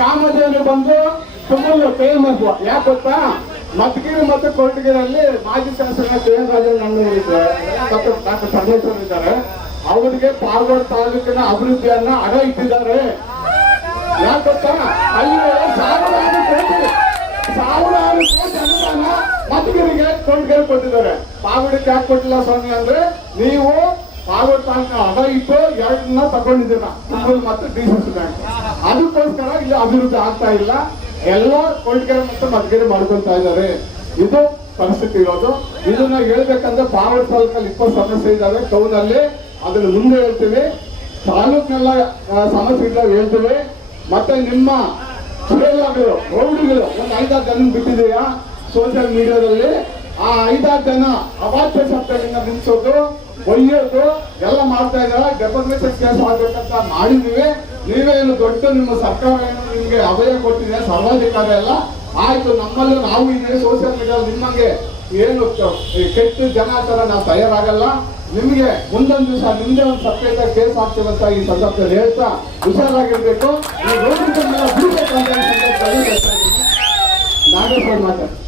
ಕಾಮಧೇನು ಬಂದು ತುಂಬಾ ಫೇಮಸ್. ಯಾಕೆ ಗೊತ್ತಾ, ಮಧುಗಿರಿ ಮತ್ತು ಕೊರಟಗೆರೆಯಲ್ಲಿ ಮಾಜಿ ಶಾಸಕ K N Rajanna doctor Parameshwar ಇದ್ದಾರೆ. ಅವರಿಗೆ ಪಾವಗಡ ತಾಲೂಕಿನ ಅಭಿವೃದ್ಧಿಯನ್ನ ಅಡ ಇಟ್ಟಿದ್ದಾರೆ. ಯಾಕೆ ಗೊತ್ತಾ, ಅಲ್ಲಿ ಸಾವಿರಾರು ಕೋಟಿ ಅನುದಾನ ಮಧುಗಿರಿಗೆ ಕೊರಟಗೆರೆ ಕೊಟ್ಟಿದ್ದಾರೆ. ಪಾವಗಡಕ್ಕೆ ಯಾಕೆ ಕೊಟ್ಟಿಲ್ಲ ಸ್ವಾಮಿ ಅಂದ್ರೆ, ನೀವು ಪಾವಗಡ ತಾಲೂಕಿನ ಅಡ ಇಟ್ಟು ಎರಡನ್ನ ತಗೊಂಡಿದ್ದೀರ, ತುಂಬಲ್ ಮತ್ತು ಡಿಸಿಸಿ ಬ್ಯಾಂಕ್. ಅದಕ್ಕೋಸ್ಕರ ಇಲ್ಲಿ ಅಭಿವೃದ್ಧಿ ಆಗ್ತಾ ಇಲ್ಲ. ಎಲ್ಲ ಕೊರಟಗೆರೆ ಮತ್ತು ಮಧುಗಿರಿ ಮಾಡ್ಕೊಳ್ತಾ ಇದ್ದಾರೆ. ಇದು ಪರಿಸ್ಥಿತಿ ಇರೋದು. ಇದನ್ನ ಹೇಳ್ಬೇಕಂದ್ರೆ ಪಾವಗಡ ತಾಲೂಕಲ್ಲಿ 20 ಸಮಸ್ಯೆ ಇದ್ದಾವೆ ಟೌನಲ್ಲಿ. ಅದನ್ನ ಮುಂದೆ ಹೇಳ್ತೀವಿ. ತಾಲೂಕಿನೆಲ್ಲ ಸಮಸ್ಯೆ ಇಲ್ಲ ಹೇಳ್ತೀವಿ. ಮತ್ತೆ ನಿಮ್ಮ ಚುರೆಲ್ಲಗಳು ರೌಡಿಗಳು ಒಂದು 5-6 ಜನ ಬಿಟ್ಟಿದೆಯಾ ಸೋಷಿಯಲ್ ಮೀಡಿಯಾದಲ್ಲಿ. ಆ 5-6 ಜನ ಅವಾಚ್ಯ ಶಬ್ದಗಳಿಂದ ನಿಲ್ಸೋದು, ಒಯ್ಯೋದು ಎಲ್ಲ ಮಾಡ್ತಾ ಇದಾರೆ. ಡೆಫಾಮೇಷನ್ ಕೇಸ್ ಮಾಡ್ಬೇಕಂತ ಮಾಡಿದೀವಿ. ನೀವೇನು ದೊಡ್ಡ ನಿಮ್ಮ ಸರ್ಕಾರ ಏನು ನಿಮ್ಗೆ ಅಭಯ ಕೊಟ್ಟಿದೆ, ಸರ್ವಾಧಿಕಾರ ಎಲ್ಲ ಆಯ್ತು. ನಮ್ಮಲ್ಲೂ ನಾವು ಇದೆ ಸೋಷಿಯಲ್ ಮೀಡಿಯಾ ನಿಮ್ಮಂಗೆ ಏನು ಕೆಟ್ಟ ಜನ ತರ ನಾವು ತಯಾರಾಗಲ್ಲ. ನಿಮ್ಗೆ ಮುಂದೊಂದು ದಿವಸ ನಿಮ್ದೇ ಒಂದು ಸಪ್ರೇಟ್ ಕೇಸ್ ಆಗ್ತಿವಂತ ಈ ಸಂದರ್ಭದಲ್ಲಿ ಹೇಳ್ತಾ ಹುಷಾರಾಗಿರ್ಬೇಕು. ನಾಗೇಶ್ವರ್ ಮಾತಾಡ್ತೀನಿ.